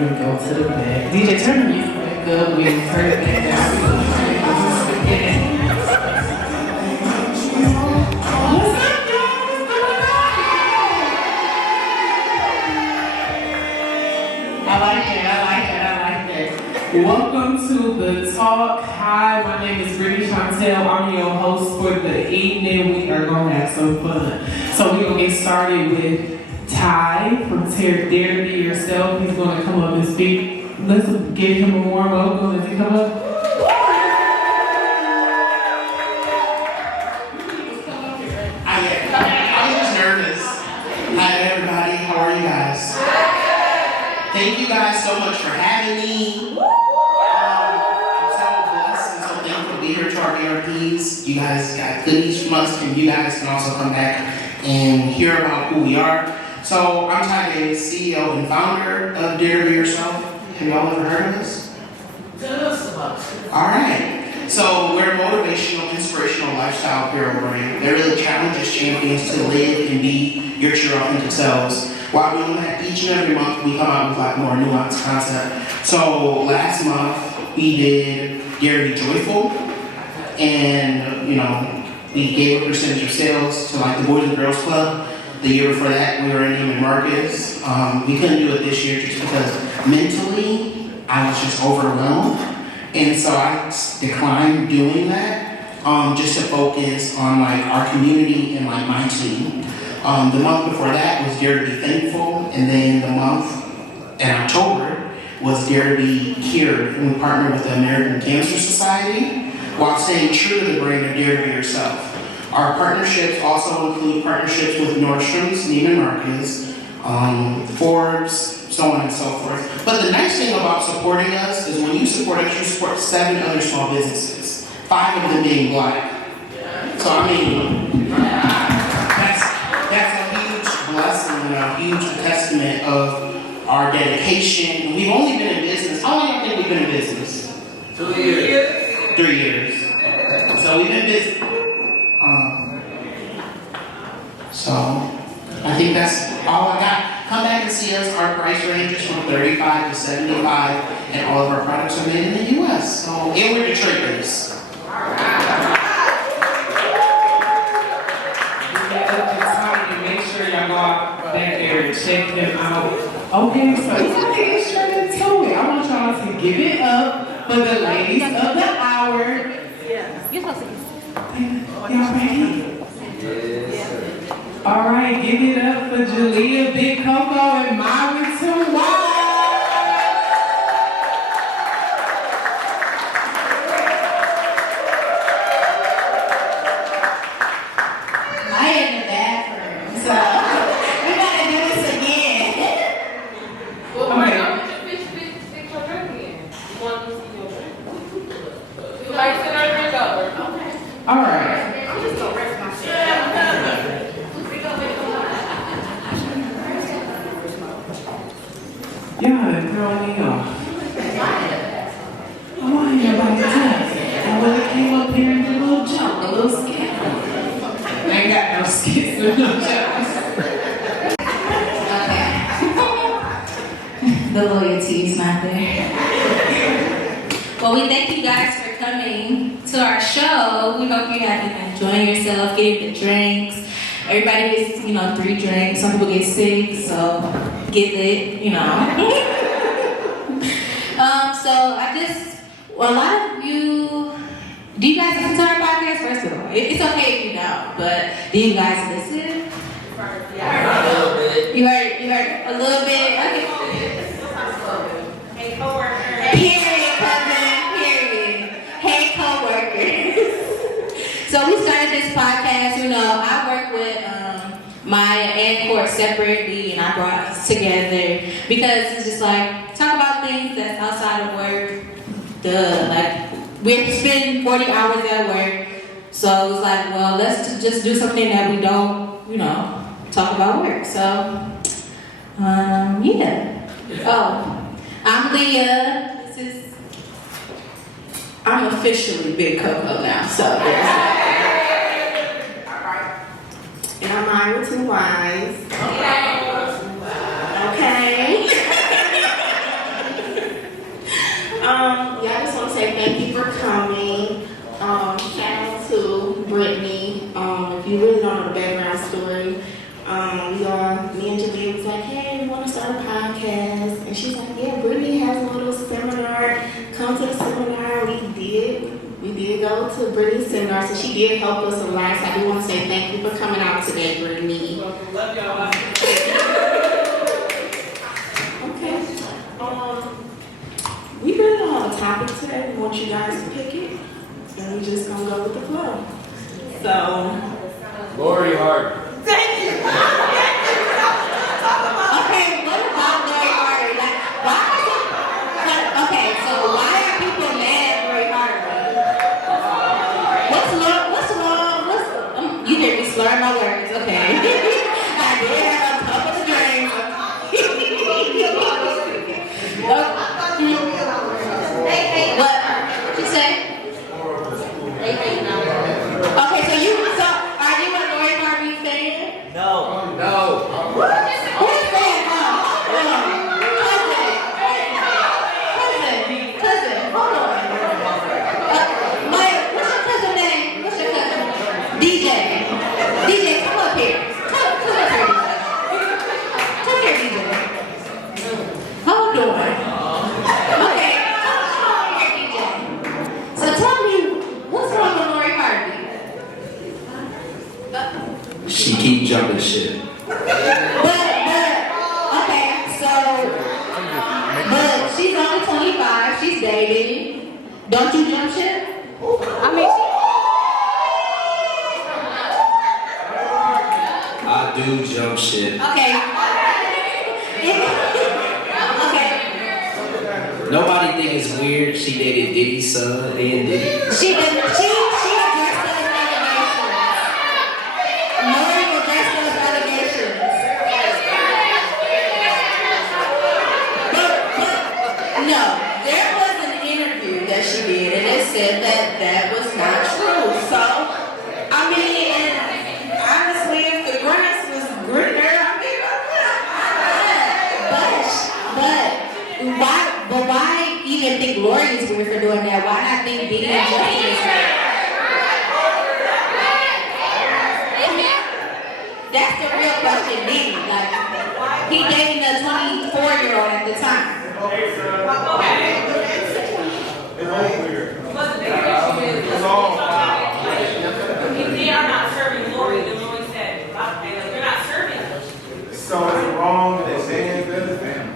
here we go to the back. DJ, turn the music back up. We turn it back down. What's up, y'all? What's going on? I like that. Welcome to the Talk. Hi, my name is Brittany Chantel. I'm your host for the evening. We are going to have some fun. So we're going to get started with Ty from Dare to Be Yourself. He's going to come up and speak. Let's give him a warm welcome as he comes up. I was just nervous. Hi everybody, how are you guys? Thank you guys so much for having me. I'm so blessed and so thankful to be here to our VRPs. You guys got goodies from us, and you guys can also come back and hear about who we are. So I'm Ty Davis, CEO and founder of Dare to Be Yourself. Have y'all ever heard of us? Alright. So we're a motivational, inspirational lifestyle apparel brand that really challenges champions to live and be your true authentic selves. While doing that, each and every month we come out with like more nuanced concept. So last month we did Dare to Be Joyful, and we gave a percentage of sales to like the Boys and Girls Club. The year before that, we were in Neiman Marcus. We couldn't do it this year just because mentally I was just overwhelmed, and so I declined doing that just to focus on like our community and like my team. The month before that was Dare to Be Thankful, and then the month in October was Dare to Be Cured, and we partnered with the American Cancer Society while staying true to the brand of Dare to Be Yourself. Our partnerships also include partnerships with Nordstrom's, Neiman Marcus, Forbes, so on and so forth. But the nice thing about supporting us is when you support us, you support 7 other small businesses, 5 of them being Black. So I mean, that's a huge blessing and a huge testament of our dedication. We've only been in business. How long do you think we've been in business? 2 years. 3 years. So we've been busy. So I think that's all I got. Come back and see us. Our price ranges from $35 to $75, and all of our products are made in the US. So, and we're Detroit based. Make sure y'all go out back there and check them out. Okay, so let's get straight into it. I want y'all to give it up for the ladies of the hour. Yeah. You're supposed to. Y'all ready? All right, give it up for Julia, Big Coco, and Myra too. I in the bathroom, so we gotta do this again. Well, okay. I'm gonna fix your drink again. You want to see your drink? You like to sit our drink over? Okay. All right. I'm just gonna rest myself. Y'all done throw me off. I want to hear about the test. I really came up here and did a little jump, a little skit. I ain't got no skits or no jumps. Okay. The loyalty is not there. Well, we thank you guys for coming to our show. We hope you have been enjoying yourself, getting the drinks. Everybody gets, 3 drinks. Some people get 6, so get lit, So a lot of you, do you guys listen to our podcast? First of all, it's okay if you don't, but do you guys listen? A little bit. You heard a little bit? Okay. Hey, coworker. Period, cousin. Period. Hey, coworkers. So we started this podcast. I work with Maya and Court separately, and I brought us together because it's just like talk about things that's outside of work. We spend 40 hours at work, so it's like, well, let's just do something that we don't, talk about work. So, yeah. Oh, I'm Leah. I'm officially Big Coco now, so there's that. Alright. And I'm Myra Too Wise. Okay. Okay. me and Jalea was like, hey, we want to start a podcast. And she's like, yeah, Brittany has a little seminar. Come to the seminar. We did go to Brittany's seminar, so she did help us a lot. So I do want to say thank you for coming out today, Brittany. Love y'all. Okay. We really don't have a topic today. We want you guys to pick it. And we just gonna go with the flow. So, Lori Harvey. Okay, what about Lori Harvey? Like, okay, so why are people mad at Lori Harvey? What's wrong? You hear me slurring my words, okay. I did have a couple of drinks. What? She said? Okay, so are you a Lori Harvey fan? No. Who's fan? Cousin, hold on. Maya, what's your cousin name? What's your cousin? DJ, come up here. Come up here, DJ. Come here, DJ. How you doing? Okay, come here, DJ. So tell me, what's wrong with Lori Harvey? She keep jumping shit. But she's only 25, she's dating. Don't you jump ship? I mean, I do jump shit. okay. Nobody think it's weird she dated Diddy's son and Diddy. She addressed those allegations. Lori addressed those allegations. No, there was an interview that she did, and it said that was not true. So, I mean, and honestly, if the grass was greener, I mean, but why even think Lori is weird for doing that? Why not think Diddy and Justin is weird? That's the real question, Diddy. Like, he dating a 24-year-old at the time. But the bigger issue is, if they are not serving Lori, then Lori said, they're not serving her. So it's wrong that they ain't good at them.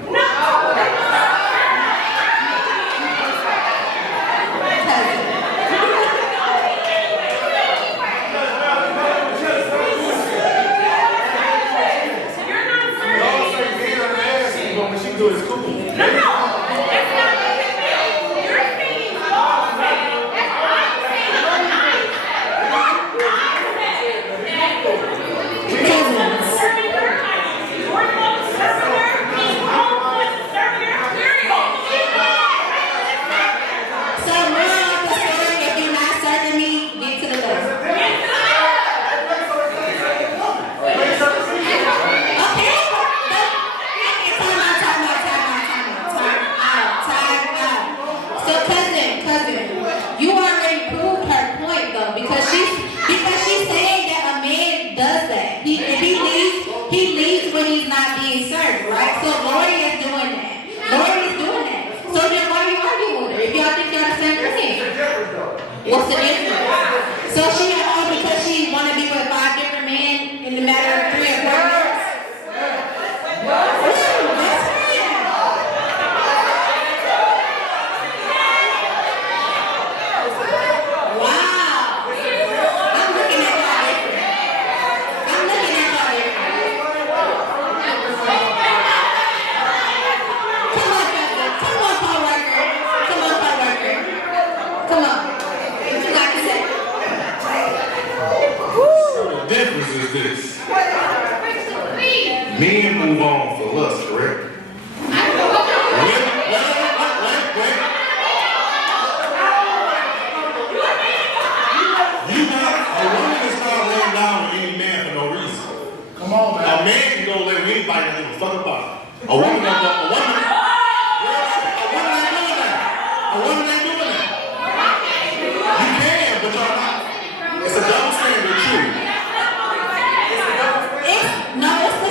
Do is cool. No, that's not what it is. You're thinking wrong, man. That's what I'm saying. I said serving her. You're not serving her. He's home serving her. So, moral of the story, if you're not serving me, get to the left. You already proved her point though, because she's saying that a man does that. He leaves when he's not being served, right? So Lori is doing that. So then why are you arguing with her? If y'all think y'all the same person, what's the difference? So she at home because she want to be with 5 different men in the matter of 3 or 4 years. Men move on for lust, correct? A woman is not laying down with any man for no reason. Come on, man. A man can go lay with anybody and give a fuck about it. A woman ain't doing that. A woman ain't doing that. You can, but y'all not. It's a double standard, true. No, it's the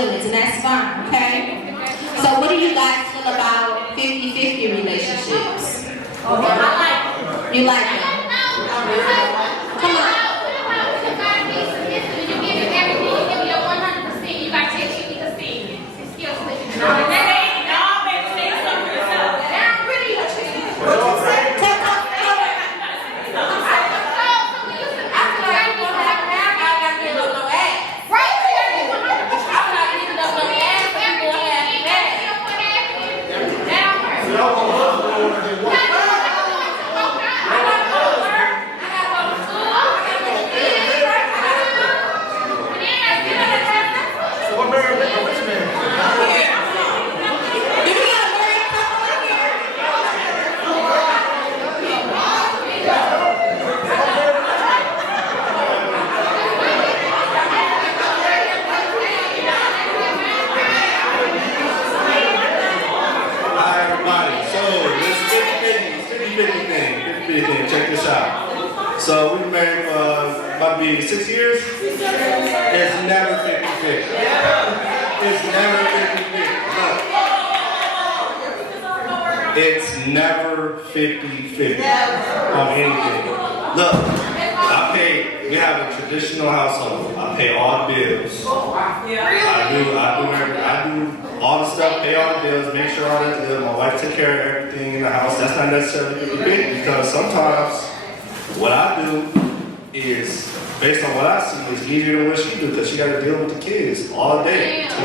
feelings, and that's fine, okay? So what do you guys feel about 50-50 relationships? You like them? Come on. So we've been married for about to be 6 years. It's never 50-50. It's never 50-50. It's never 50-50 on anything. Look, we have a traditional household. I pay all the bills. I do all the stuff, pay all the bills, make sure all that's good. My wife takes care of everything in the house. That's not necessarily 50-50 because sometimes what I do is, based on what I see, is easier than what she do because she got to deal with the kids all day, 24/7.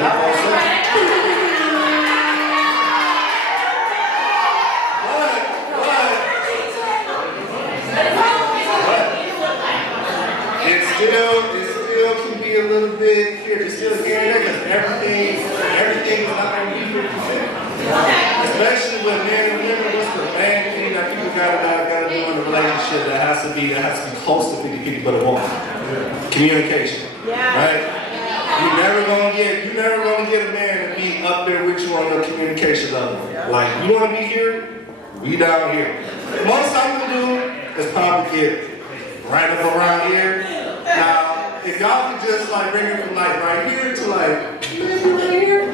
It still can be a little bit here. It's still here and there because everything is not going to be 50-50. Especially with men and women, what's the main thing that people gotta do in a relationship that has to be close to 50-50, but it won't. Communication. Right? You're never gonna get a man to be up there with you on your communication level. Like, you wanna be here, we down here. Most I'm gonna do is probably get right up around here. Now, if y'all could just like bring it from like right here to like maybe right here,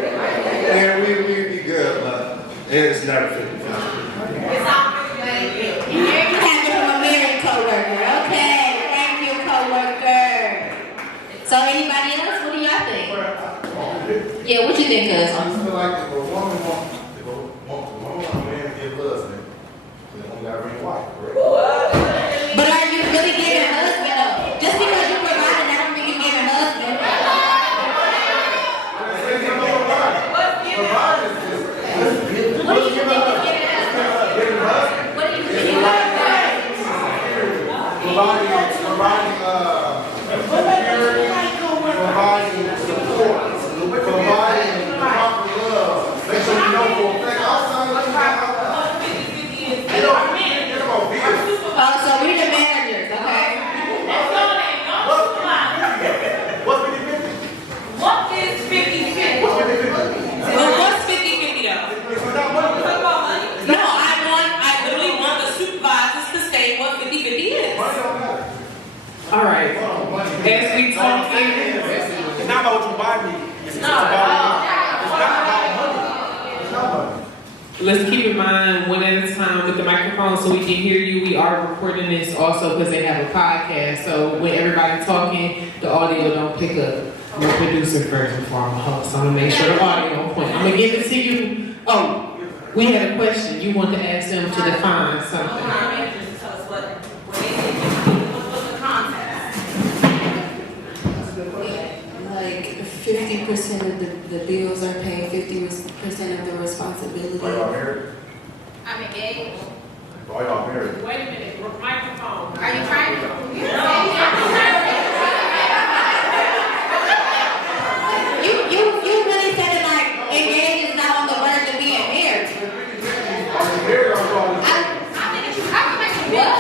then we'd be good, but it's never 50-50. From a married coworker. Okay, thank you, coworker. So anybody else? What do y'all think? Yeah, what you think, cuz? I feel like if a woman wants a man to give husband, then only got to bring a wife, correct? But are you really giving husband though? Just because you provided, that don't mean you're giving husband. What do you think you're giving husband? What do you think you're giving Providing security, providing support, providing proper love. Make sure you know for a fact outside of that. Oh, so we're the managers, okay? What's 50-50? What is 50-50? What's 50-50? Well, what's 50-50 though? It's not money. No, I literally want the supervisors to say what 50-50 is. Money don't matter. All right. As we talk, It's not about what you buy me. It's not about money. It's not money. let's keep in mind one at a time with the microphone so we can hear you. We are recording this also because they have a podcast. So when everybody's talking, the audio don't pick up. I'm a producer first before I'm a host. So I'm gonna make sure the audio on point. I'm gonna give it to you. Oh, we had a question. You want to ask them to define something. Like 50% of the bills are paid, 50% of the responsibility. Are y'all married? I'm engaged. Are y'all married? Wait a minute, microphone. Are you trying to? You really said it like engaged is not on the verge of being married. Are you married or are you What?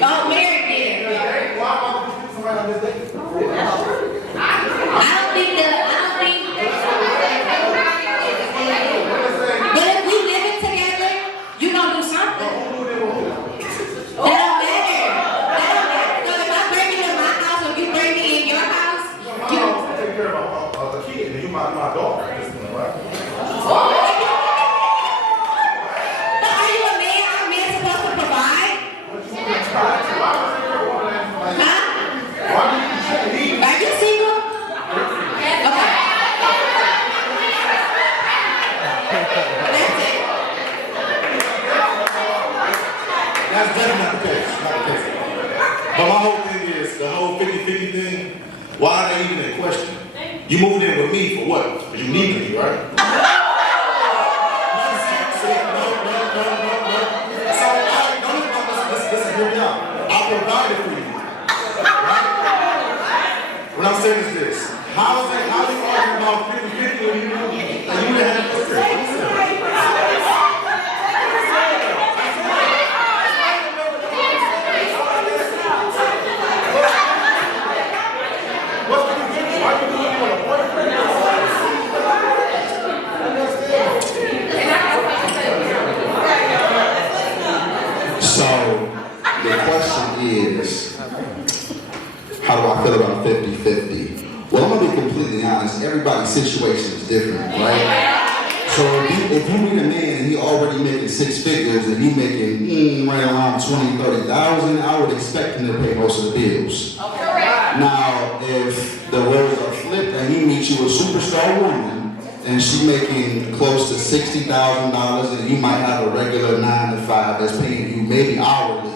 Oh, married then. Why am I somebody on this date? I don't think but if we living together, you gonna do That's definitely not the case. Not the case. But my whole thing is, the whole 50-50 thing, why are they even in question? You moved in with me for what? Because you need me, right? So, listen, hear me out. I provided for you. Right? What I'm saying is this. How are you arguing about 50-50 when you didn't have to say? So, the question is, how do I feel about 50-50? Well, I'm gonna be completely honest, everybody's situation is different, right? So if you meet a man and he already making 6 figures and he making right around 20,000, 30,000, I would expect him to pay most of the bills. Now, if the roles are flipped and he meets you a superstar woman and she making close to $60,000 and you might have a regular 9 to 5 that's paying you maybe hourly,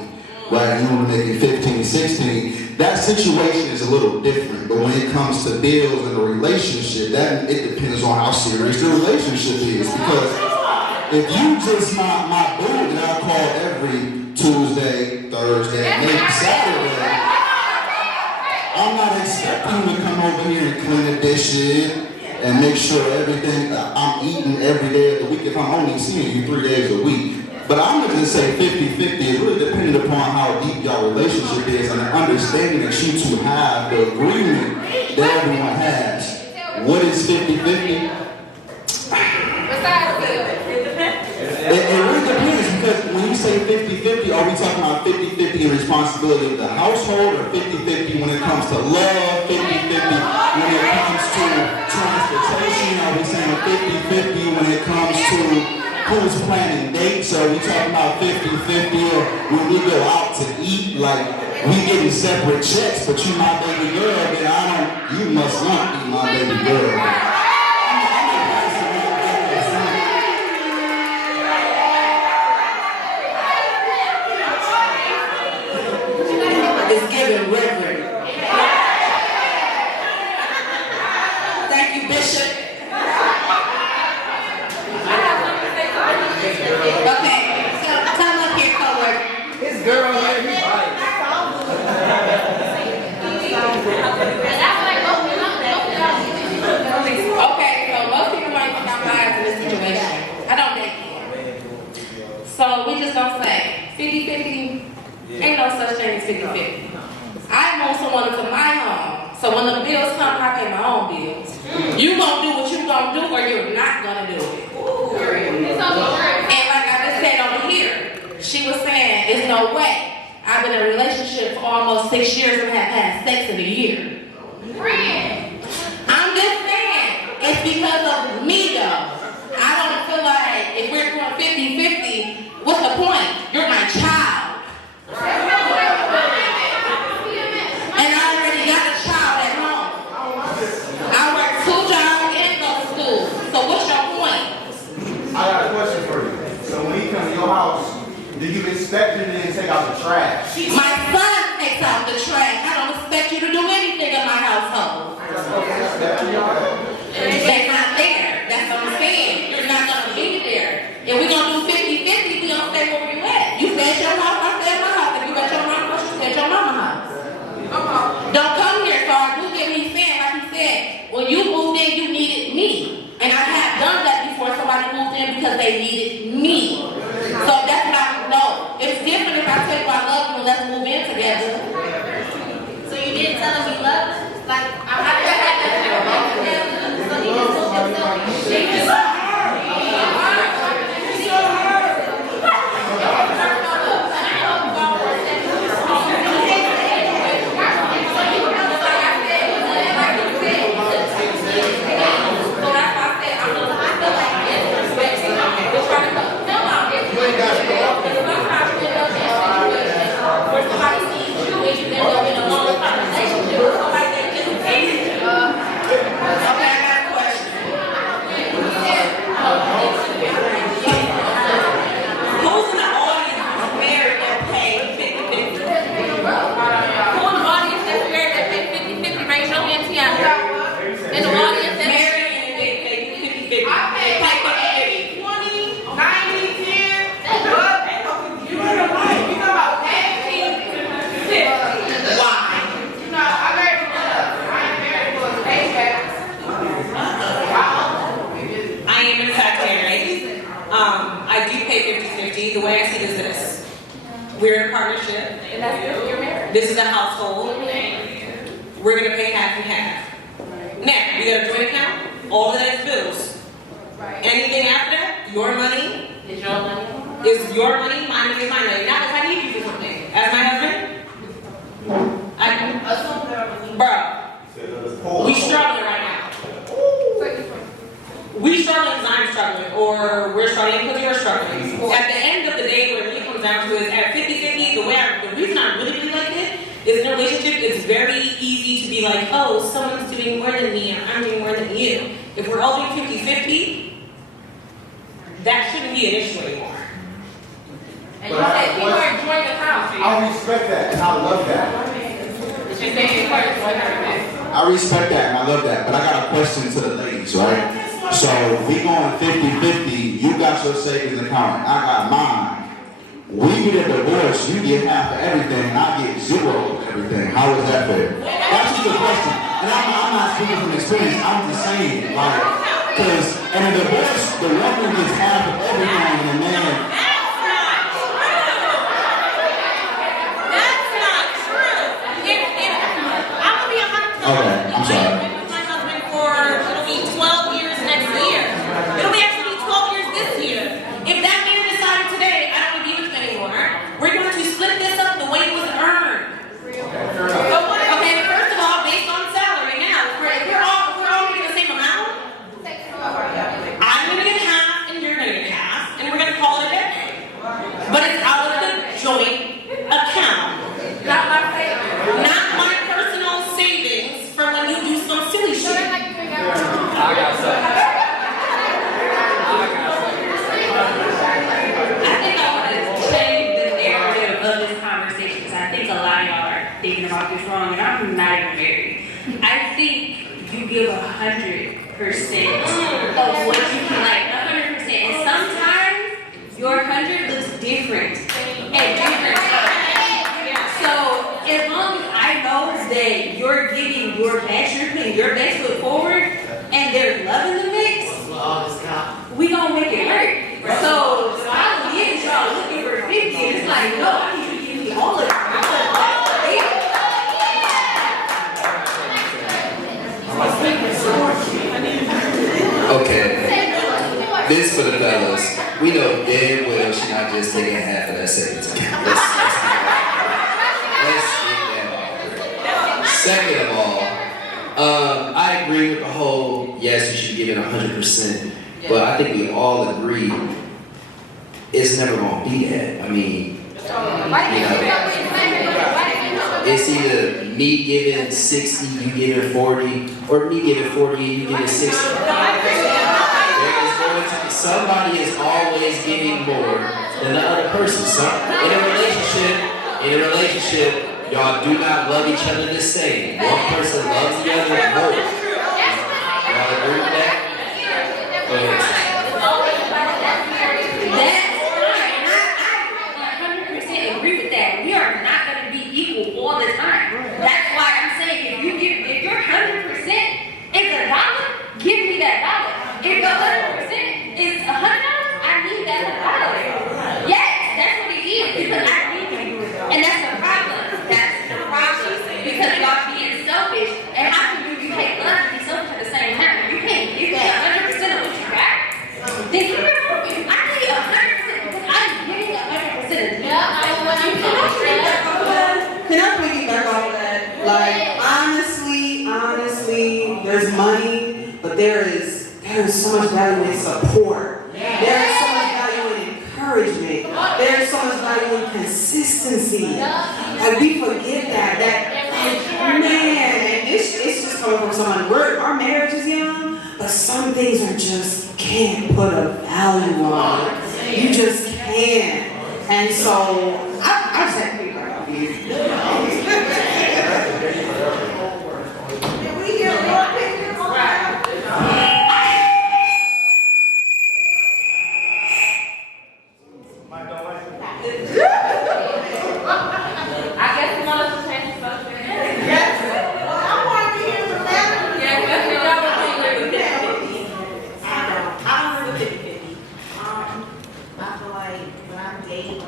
right? You want to make it 15, 16. That situation is a little different, but when it comes to bills and a relationship, that it depends on how serious the relationship is. Because if you just my boo and I call every Tuesday, Thursday, maybe Saturday, I'm not expecting you to come over here and clean the dishes and make sure everything I'm eating every day of the week if I'm only seeing you 3 days a week. But I'm going to just say 50-50 is really dependent upon how deep your relationship is and the understanding that you two have, the agreement that everyone has. What is 50-50? It really depends because when you say 50-50, are we talking about 50-50 in responsibility of the household or 50-50 when it comes to love, 50-50 when it comes to transportation? Are we saying 50-50 when it comes to who's planning dates? Are we talking about 50-50 or when we go out to eat, like we getting separate checks, but you my baby girl, then you must not be my baby girl. It's giving reverend. Thank you, Bishop. Okay, so come up here, coworker. This girl here, he biased. Okay, so most people might think I'm biased in this situation. I don't date yet. So we just gonna say 50-50. Ain't no such thing as 50-50. I want someone to my home. So when the bills come, I pay my own bills. You gonna do what you gonna do or you're not gonna do it. And like I just said over here, she was saying, there's no way. I've been in a relationship for almost 6 years and have had sex in a year. I'm just saying, it's because of me though. I don't feel like if we're doing 50-50, what's the point? You're my child. And I already got a child at home. I work 2 jobs and go to school. So what's your point? I got a question for you. So when he comes to your house, do you expect him to then take out the trash? My son takes out the trash. I don't expect you to do anything in my household. They're not there. That's what I'm saying. You're not gonna be there. If we're gonna do 50-50, we gonna stay where we at. You stay at your house, I stay at my house. If you at your mama's house, you stay at your mama's house. Don't come here. So I do get what he's saying. Like he said, when you moved in, you needed me. And I have done that before somebody moved in because they needed me. So that's what I know. It's different if I tell you I love you and let's move in together. So you didn't tell him you love him? Like, I'm not gonna have that. So he just told himself. No, see is this. We're in a partnership. And that's if you're married. This is a household. We're gonna pay half and half. Now, we got a joint account, all of that is bills. Right. Anything after that, your money Is your money? is your money, my money is my money. Not if I need you for something. As my husband, bro, we struggling right now. We struggling because I'm struggling, or we're struggling because you're struggling. At the end of the day, what it really comes down to is at 50-50, the reason I really like it is in a relationship, it's very easy to be like, oh, someone's doing more than me, or I'm doing more than you. If we're all doing 50-50, that shouldn't be an issue anymore. And you said people are enjoying the house. I respect that, and I love that. She's saying people are enjoying everything. I respect that and I love that, but I got a question to the ladies, right? So we going 50-50, you got your savings account, I got mine. We get a divorce, you get half of everything, and I get zero of everything. How is that fair? That's just a question. And I'm not speaking from experience, I'm just saying, like, because in a divorce, the woman gets half of everything, and the man. Okay, I'm sorry. I've been with my husband for, it'll be 12 years next year. It'll be actually 12 years this year. If that man decided today, I don't want to be with him anymore, we're going to split this up the way it was earned. Okay, first of all, based on salary now, if we're all making the same amount, I'm going to get half and you're going to get half, and we're going to call it a day. But it's out of the joint account. Not my favorite. Not my personal savings for when you do some silly shit. I got something. I think I want to change the narrative of this conversation because I think a lot of y'all are thinking about this wrong, and I'm not even married. I think you give 100% of what you can, like 100%. And sometimes your 100 looks different at different times. So as long as I know that you're giving your best, you're putting your best foot forward, and there's love in the mix, we gonna make it work. So the problem is y'all looking for 50, and it's like, no, I need you to give me all of it. Okay. This for the fellas. We know damn well she's not just taking half of that savings account. Second of all, I agree with the whole, yes, you should give it 100%, but I think we all agree it's never going to be that. I mean, it's either me giving 60, you giving 40, or me giving 40, you giving 60. Somebody is always getting more than the other person. In a relationship, y'all do not love each other the same. One person loves the other more. Y'all agree with that? Go ahead. That's fine. I 100% agree with that. We are not going to be equal all the time. That's why I'm saying if your 100% is $1, give me that $1. If your 100% is $100, I need that $100. Yes, that's what it is. Because I need you. And that's the problem. That's the problem. Because y'all being selfish. And how can you take love and be selfish at the same time? You can't give me 100% of what you got. Then give me 100%. I need 100% because I'm giving 100% of you. Can I piggyback off of that? Like, honestly, there's money, but there is so much value in support. There is so much value in encouragement. There is so much value in consistency. Like, we forget that man, it's just coming from someone. Our marriage is young, but some things are just can't put a value on it. You just can't. And so, I just had to piggyback off you. Did we hear more pictures on that? I guess you want us to change the subject. Yes. Well, I want to hear the letter. Yeah, let's get y'all with I don't agree with 50-50. I feel like when I'm dating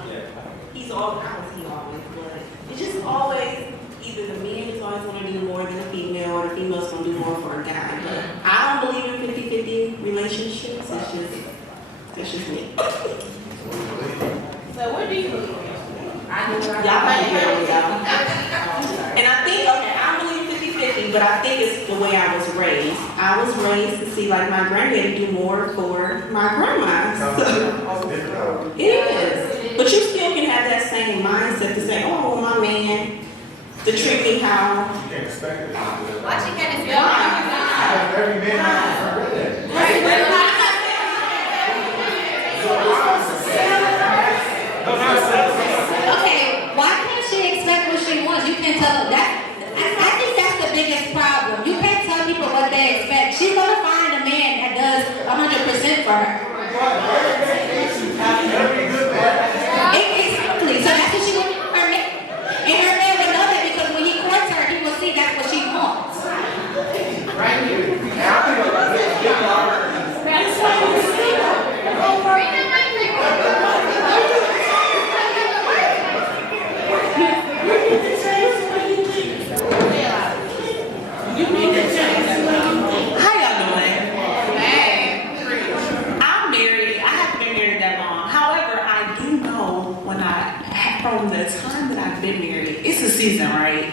but it's just always either the man is always going to do more than the female, or the female's going to do more for a guy. But I don't believe in 50-50 relationships. That's just me. So what do you believe in? Y'all might hear me, y'all. And I think, okay, I don't believe 50-50, but I think it's the way I was raised. I was raised to see like my granddaddy do more for my grandma. So, it is. But you still can have that same mindset to say, oh, my man, to treat me how. You can't expect it. Why she can't expect Every man has a Okay, why can't she expect what she wants? You can't tell her that. I think that's the biggest problem. You can't tell people what they expect. She's gonna find a man that does 100% for her. Exactly. So that's what she wants from her man. And her man will know that because when he courts her, he will see that's what she wants. right here. How y'all doing? I'm married. I haven't been married that long. However, I do know from the time that I've been married, it's a season, right?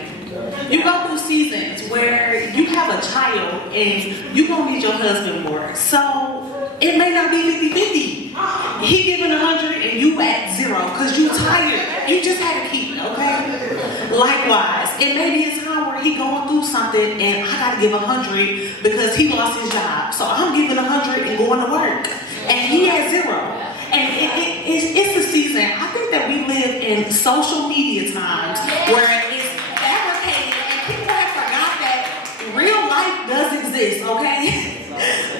You go through seasons where you have a child and you gonna need your husband more. So it may not be 50-50. He giving 100 and you at 0 because you tired. You just had a kid, okay? Likewise, it may be a time where he going through something and I gotta give 100 because he lost his job. So I'm giving 100 and going to work. And he at 0. And it's the season. I think that we live in social media times where it's fabricated and people have forgot that real life does exist, okay?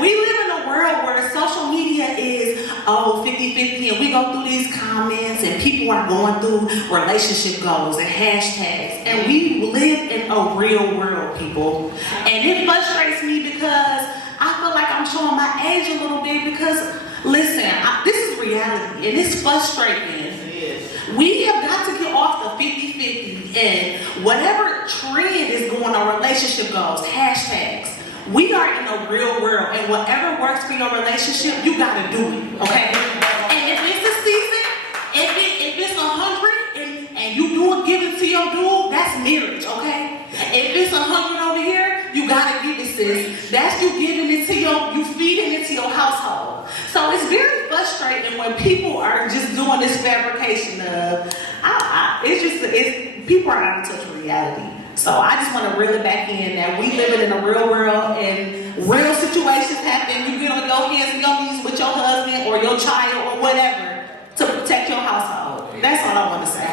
We live in a world where social media is 50-50 and we go through these comments and people are going through relationship goals and hashtags, and we live in a real world, people. And it frustrates me because I feel like I'm showing my age a little bit because listen, this is reality and it's frustrating. We have got to get off the 50-50 and whatever trend is going on, relationship goals, hashtags. We are in a real world, and whatever works for your relationship, you gotta do it, okay? And if it's a season, if it's 100 and you do it, give it to your dude, that's marriage, okay? If it's 100 over here, you gotta give it, sis. That's you giving it to you feeding it to your household. So it's very frustrating when people are just doing this fabrication of, people are not in touch with reality. So I just want to reel it back in that we living in a real world and real situations happen. You get on your hands and your knees with your husband or your child or whatever to protect your household. That's all I want to say.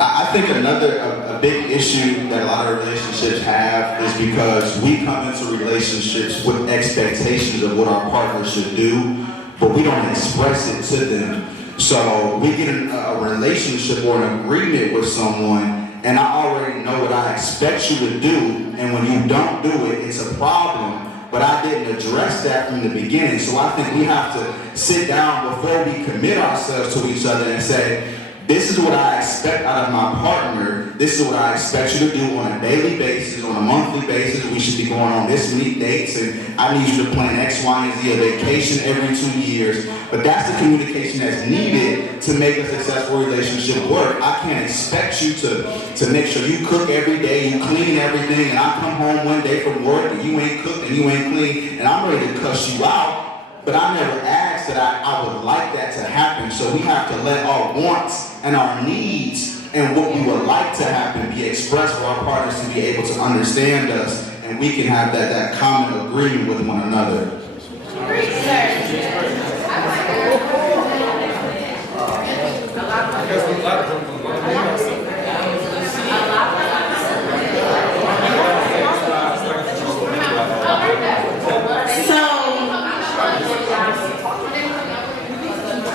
I think a big issue that a lot of relationships have is because we come into relationships with expectations of what our partner should do, but we don't express it to them. So we get in a relationship or an agreement with someone, and I already know what I expect you to do, and when you don't do it, it's a problem. But I didn't address that from the beginning. So I think we have to sit down before we commit ourselves to each other and say, this is what I expect out of my partner. This is what I expect you to do on a daily basis, on a monthly basis. We should be going on this many dates, and I need you to plan X, Y, and Z, a vacation every 2 years. But that's the communication that's needed to make a successful relationship work. I can't expect you to make sure you cook every day, you clean everything, and I come home one day from work and you ain't cooked and you ain't clean, and I'm ready to cuss you out. But I never asked that I would like that to happen. So we have to let our wants and our needs and what we would like to happen be expressed for our partners to be able to understand us, and we can have that common agreement with one another.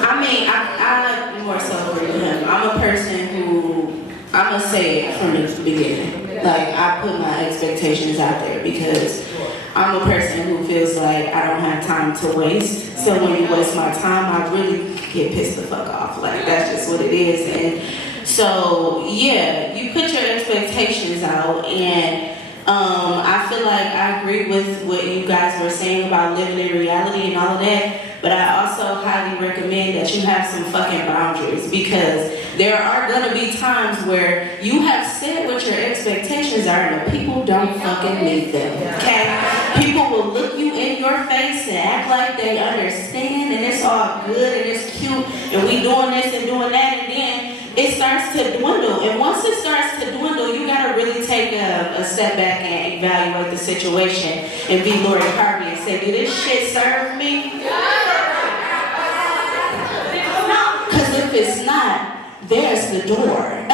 I more so agree with him. I'm a person who, I'm going to say it from the beginning. Like, I put my expectations out there because I'm a person who feels like I don't have time to waste. So when you waste my time, I really get pissed the fuck off. Like, that's just what it is. And so, yeah, you put your expectations out, and I feel like I agree with what you guys were saying about living in reality and all of that, but I also highly recommend that you have some fucking boundaries, because there are gonna be times where you have said what your expectations are and the people don't fucking meet them, okay? People will look you in your face and act like they understand, and it's all good and it's cute, and we doing this and doing that, and then it starts to dwindle. And once it starts to dwindle, you gotta really take a step back and evaluate the situation and be Lori Harvey and say, do this shit serve me? Because if it's not, there's the door. And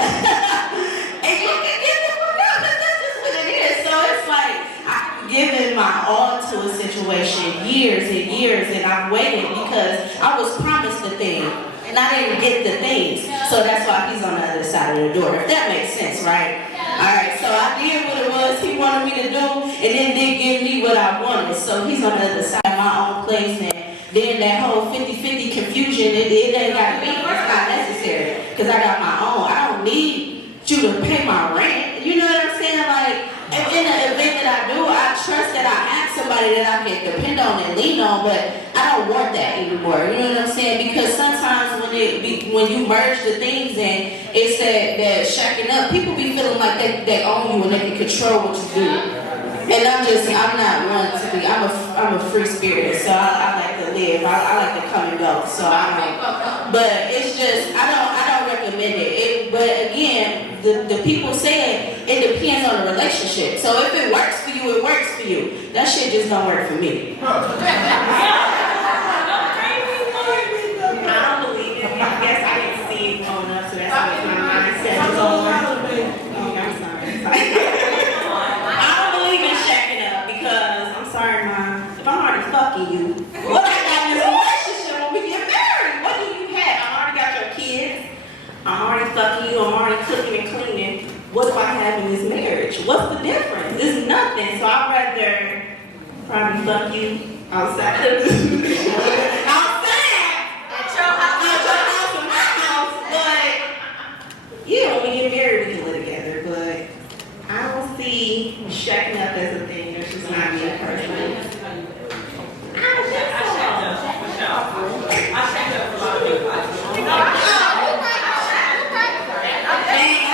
you can get the fuck out, because that's just what it is. So it's like, I've given my all to a situation years and years, and I've waited because I was promised the thing. And I didn't get the things. So that's why he's on the other side of the door. If that makes sense, right? Alright, so I did what it was he wanted me to do, and then did give me what I wanted. So he's on the other side of my own place, and then that whole 50-50 confusion, it ain't got to be. It's not necessary. Because I got my own. I don't need you to pay my rent. You know what I'm saying? Like, in the event that I do, I trust that I have somebody that I can depend on and lean on, but I don't want that anymore. You know what I'm saying? Because sometimes when you merge the things and it's that shacking up, people be feeling like they own you and they can control what you do. And I'm not one to be. I'm a free spirit, so I like to live. I like to come and go. So but it's just I don't recommend it. But again, the people saying it depends on the relationship. So if it works for you, it works for you. That shit just don't work for me. I don't believe it. I guess I didn't see it growing up, so that's what my mindset was on. Oh, I'm sorry. Sorry, Mom. If I'm already fucking you, what I got in this relationship when we get married? What do you have? I already got your kids. I'm already fucking you. I'm already cooking and cleaning. What do I have in this marriage? What's the difference? It's nothing. So I'd rather probably fuck you outside. Outside. At your house and my house. But yeah, when we get married, we can live together. But I don't see shacking up as a thing. That's just not me personally. I shacked up a lot of people. I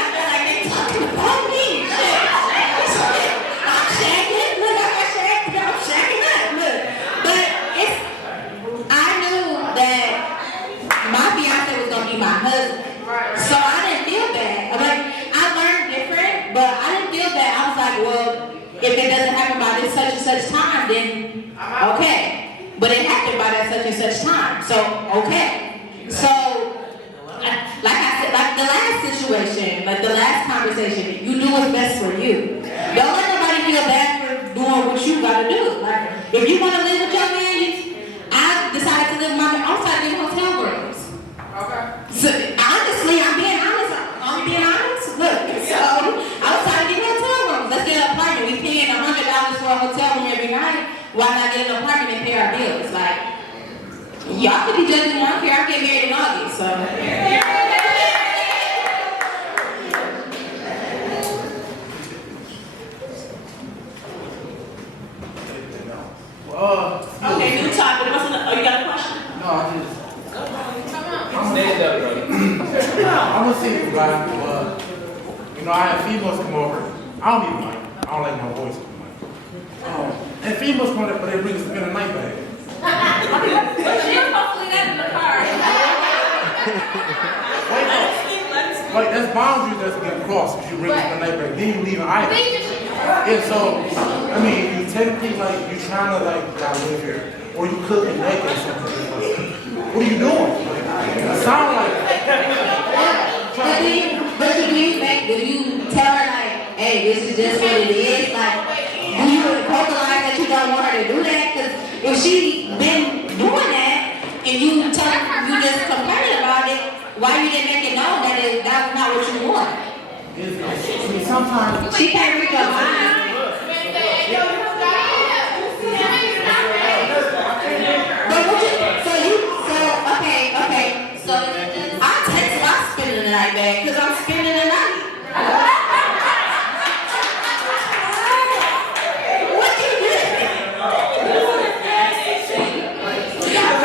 feel like they talking about me. I'm shacking. Look, I got shacked. I'm shacking up. Look. But I knew that my fiance was going to be my husband. So I didn't feel bad. I learned different, but I didn't feel bad. I was like, well, if it doesn't happen by this such and such time, then okay. But it happened by that such and such time. So, okay. So, like I said, like the last situation, like the last conversation, you do what's best for you. Don't let nobody feel bad for doing what you gotta do. Like, if you wanna live with your man, I decided to live with my man. I'm starting to hotel rooms. Okay. So, honestly, I'm being honest. Look, so I was trying to get hotel rooms. Let's get an apartment. We paying $100 for a hotel room every night. Why not get an apartment and pay our bills? Like, y'all could be judging me. I don't care. I get married in August, so. Okay, new topic. Oh, you got a question? No, I just. Stand up, brother. I'm a single guy, but you know, I have females come over. I don't even like. I don't like my voice. And females come over, but they bring us spend a night bag. Hopefully that's in the car. Like that's boundaries that's getting crossed if you bring us spend a night bag. Then you leave an item. Yeah, so I mean, you technically like you trying to like live here, or you cooking naked or something. What are you doing? It sound like. But do you tell her like, hey, this is just what it is? Like, do you vocalize that you don't want her to do that? Because if she been doing that and you tell her you just complain about it, why you didn't make it known that that's not what you want? I mean, sometimes she can't read your mind. night bag because I'm spending the night. What you doing?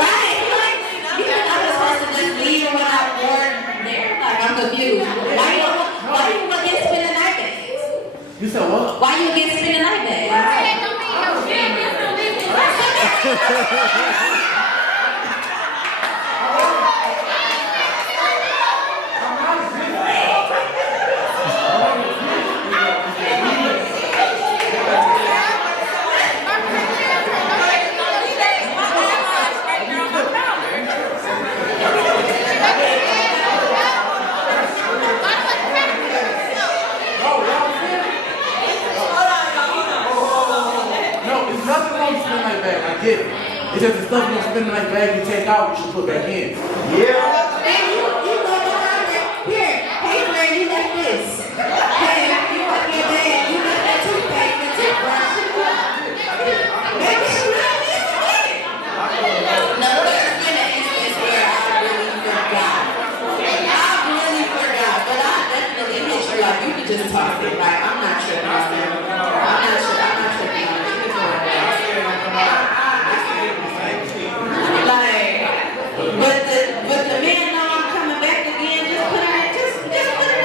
Right? You think I was supposed to just leave when I bored there? Like, I'm confused. Why you get spend the night bags? You said what? Why you get spend the night bags? I get it. It's just the stuff you don't spend the night bag you take out, you should put back in. Yeah. And you go behind it. Here, hey friend, you like this. Hey, you got your bag, you got that toothpaste, the toothbrush. Maybe she really needs to get it. No, there's been an instance where I really forgot. But I definitely hit you like you could just talk it. Like, I'm not sure. But the man know I'm coming back again, just put it in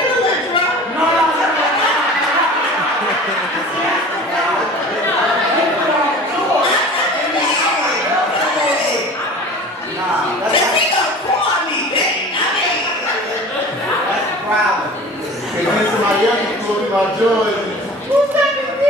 a little drop. Just he gonna call me back. That's the problem. Because this is my youngest talking about George. Who's that with me?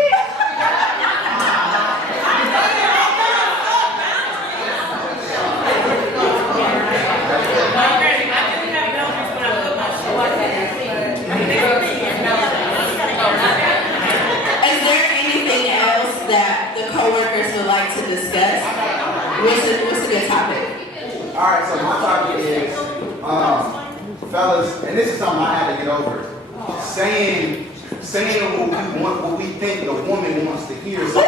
Co-workers would like to discuss. What's a good topic? All right, so my topic is, fellas, and this is something I had to get over. Saying what we think the woman wants to hear. So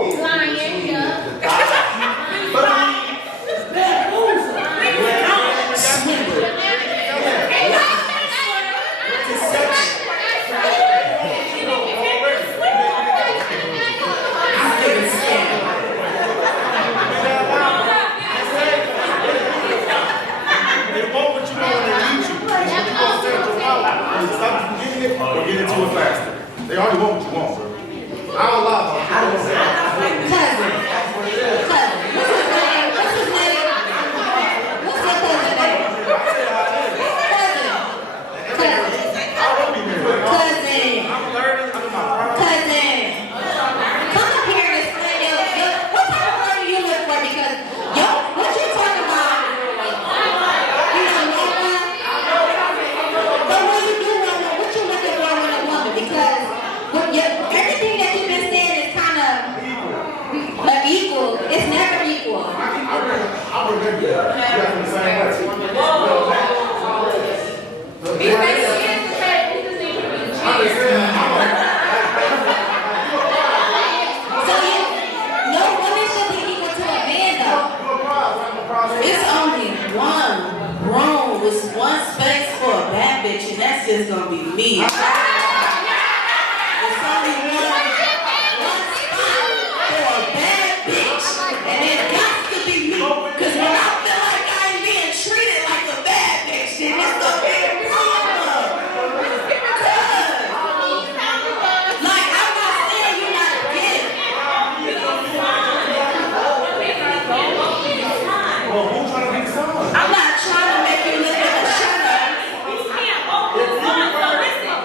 we can get between the guy. But I mean, Or get into it faster. They already want what you want, bro. I don't lie. I don't say that. Cousin. What's his name? What's his name? What's your cousin name? Cousin. Come up here and explain what type of money you look for because what you talking about? You know, but when you do want one, what you looking for in a woman? Because everything that you've been saying is kind of equal. It's never equal. I remember that. You have the same way. So no woman should be equal to a man though. It's only one room with one space for a bad bitch, and that's just gonna be me. It's only one spot for a bad bitch, and it got to be me. Cause when I feel like I ain't being treated like a bad bitch, then it's gonna be a problem. Like I'm not saying you're not a bitch. Well, who's trying to make some? I'm not trying to make you look at a shut up. You can't hold this on, so listen.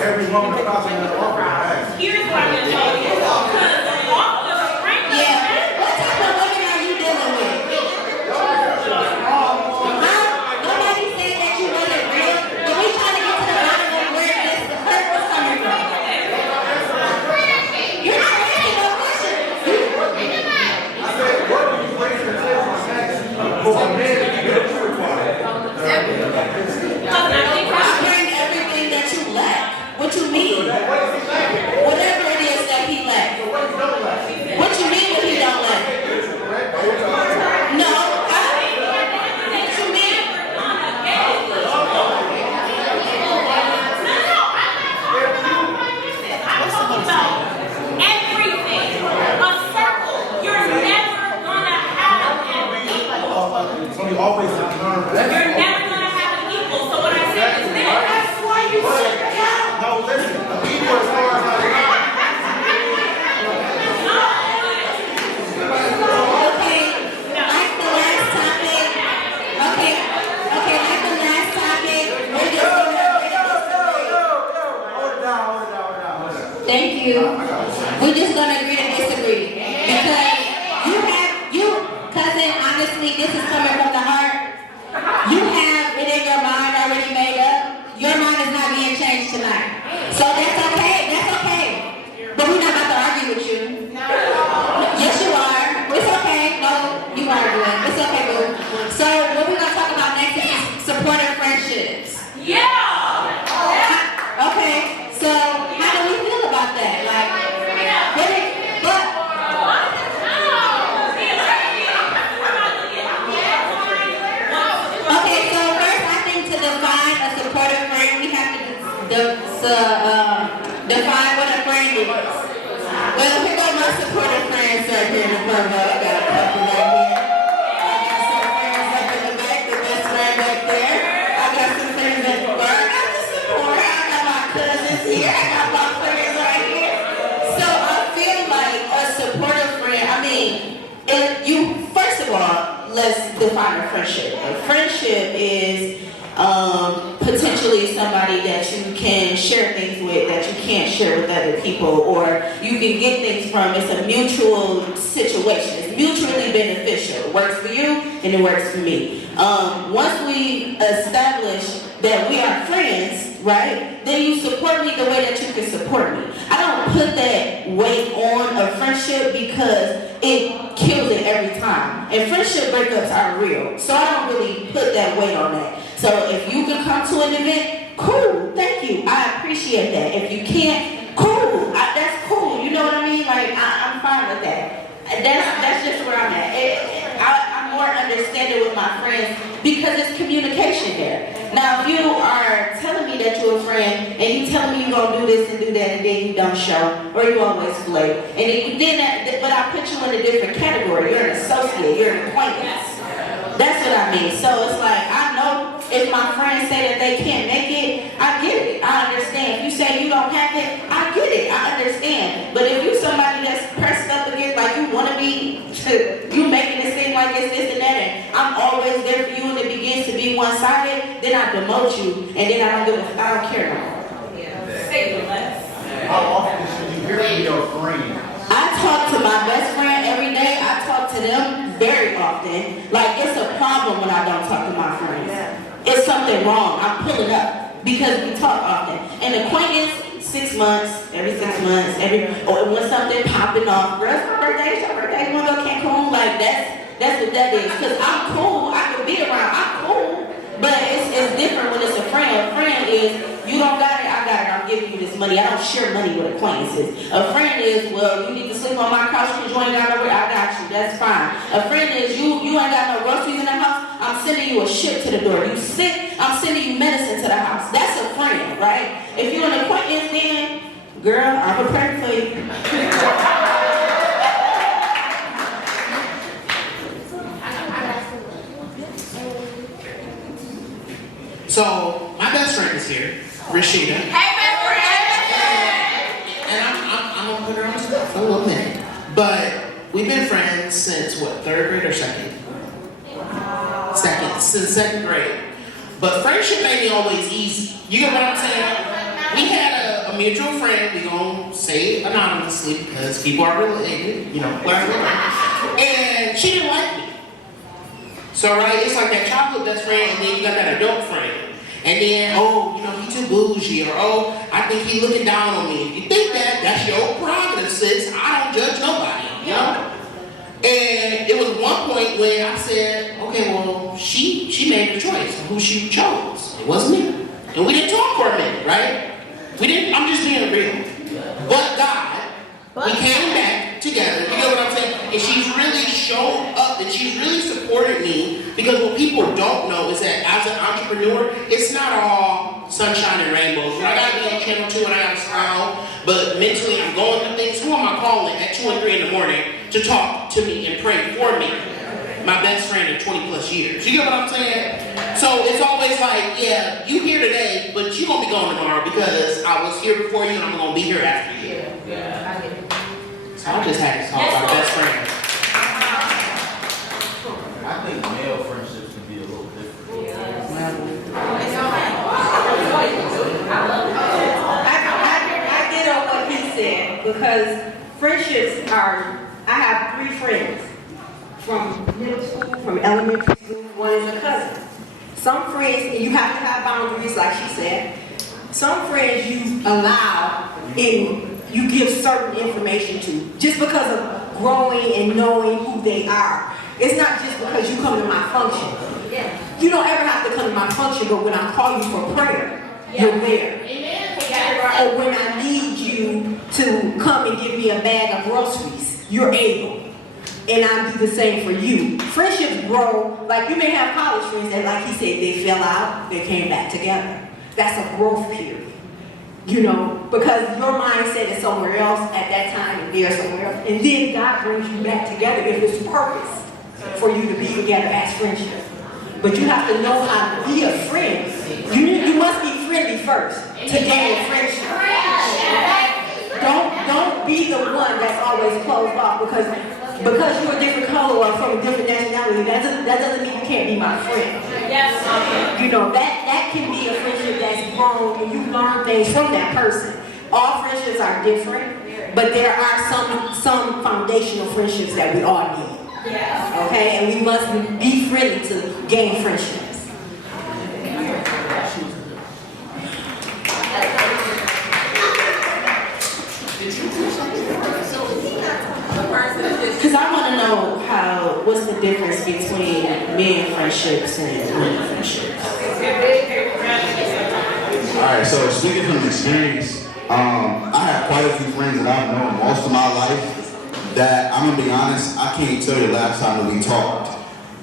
Every woman crossing that offer, Here's what I'm gonna tell you. Because the offer of strength. Yeah. What type of women are you dealing with? Nobody said that you wasn't real, but we trying to get to the bottom of where this hurt was coming from. You're not asking no questions. I said, what do you bring to the table for a man to get a true I bring everything that you lack. What you mean? Whatever it is that he lacks. What you mean what he don't lack? No, what you mean? I'm talking about everything. A circle. You're never gonna have an equal. so you always learn. You're never gonna have an equal. So what I said is this. That's why you sit down. No, listen, the people as far as I know. Okay, like the last topic. Okay, like the last topic. We're just gonna. Thank you. We're just gonna agree to disagree because cousin. Honestly, this is coming from the heart. You have it in your mind already made up. Your mind is not being changed tonight. So that's okay. That's okay. But we're not about to argue with you. Yes, you are. It's okay. No, you arguing. It's okay, boo. So what we're gonna talk about next is supportive friendships. Yeah. Okay. So how do we feel about that? Like, okay. So first, I think to define a supportive friend, we have to define what a friend is. Well, here go my supportive friends right here in the front row. I got a couple right here. I got some friends up in the back, the best friend back there. I got some friends at the bar. I got the support. I got my cousins here. I got my friends right here. So I feel like a supportive friend, I mean, first of all, let's define a friendship. A friendship is potentially somebody that you can share things with that you can't share with other people, or you can get things from. It's a mutual situation. It's mutually beneficial. It works for you and it works for me. Once we establish that we are friends, right, then you support me the way that you can support me. I don't put that weight on a friendship because it kills it every time. And friendship breakups are real. So I don't really put that weight on that. So if you can come to an event, cool, thank you. I appreciate that. If you can't, cool. That's cool. You know what I mean? Like, I'm fine with that. That's just where I'm at. I'm more understanding with my friends because it's communication there. Now, if you are telling me that you're a friend and you telling me you're going to do this and do that and then you don't show, or you always flake, but I put you in a different category. You're an associate. You're an acquaintance. That's what I mean. So it's like, I know if my friends say that they can't make it, I get it. I understand. If you say you don't have it, I get it. I understand. But if you somebody that's pressed up against, like you want to be, you making it seem like it's this and that, and I'm always there for you and it begins to be one-sided, then I demote you, and then I don't care no more. Say less. How often should you hear from your friends? I talk to my best friend every day. I talk to them very often. Like, it's a problem when I don't talk to my friends. It's something wrong. I'm pulling up because we talk often. An acquaintance, 6 months, every 6 months, or when something popping off. Girl, it's my birthday, it's your birthday, you wanna go Cancun? Like, that's what that is. Because I'm cool, I can be around, I'm cool. But it's different when it's a friend. A friend is, you don't got it, I got it, I'm giving you this money. I don't share money with acquaintances. A friend is, well, you need to sleep on my couch because you ain't got nowhere, I got you, that's fine. A friend is, you ain't got no groceries in the house, I'm sending you a ship to the door. You sick, I'm sending you medicine to the house. That's a friend, right? If you're an acquaintance, then, girl, I'm prepared for you. So, my best friend is here, Rashida. Hey, best since 2nd grade. But friendship ain't always easy. You get what I'm saying? We had a mutual friend, we gonna say it anonymously because people are related, you know, whatever. And she didn't like me. So right, it's like that childhood best friend, and then you got that adult friend. And then, oh, you know, he too bougie, or oh, I think he looking down on me. If you think that, that's your prerogative, sis. I don't judge nobody, you know? And it was one point when I said, okay, well, she made the choice of who she chose. It wasn't me. And we didn't talk for a minute, right? I'm just being real. But God, we came back together. You know what I'm saying? And she's really shown up and she's really supported me, because what people don't know is that as an entrepreneur, it's not all sunshine and rainbows. When I gotta be on channel 2 and I gotta smile, but mentally I'm going through things. Who am I calling at 2 and 3 in the morning to talk to me and pray for me? My best friend in 20 plus years. You get what I'm saying? So it's always like, yeah, you here today, but you gonna be gone tomorrow because I was here before you and I'm gonna be here after you. Yeah, I get it. So I just had to talk about best friends. I think male friendships can be a little different. I get on what he said, because friendships are, I have 3 friends from middle school, from elementary school, one is a cousin. Some friends, and you have to have boundaries, like she said. Some friends you allow and you give certain information to, just because of growing and knowing who they are. It's not just because you come to my function. You don't ever have to come to my function, but when I call you for prayer, you're there. Or when I need you to come and give me a bag of groceries, you're able. And I do the same for you. Friendships grow, like you may have college friends that, like he said, they fell out, they came back together. That's a growth period. You know, because your mindset is somewhere else at that time and they're somewhere else. And then God brings you back together if it's purpose for you to be together as friendship. But you have to know how to be a friend. You must be friendly first to gain friendship. Don't be the one that's always closed off because you're a different color or from a different nationality. That doesn't mean you can't be my friend. Yes. You know, that can be a friendship that's grown and you learn things from that person. All friendships are different, but there are some foundational friendships that we all need. Yes. Okay, and we must be friendly to gain friendships. Because I want to know what's the difference between men friendships and women friendships. Alright, so speaking from experience, I have quite a few friends that I've known most of my life that, I'm gonna be honest, I can't tell you the last time that we talked.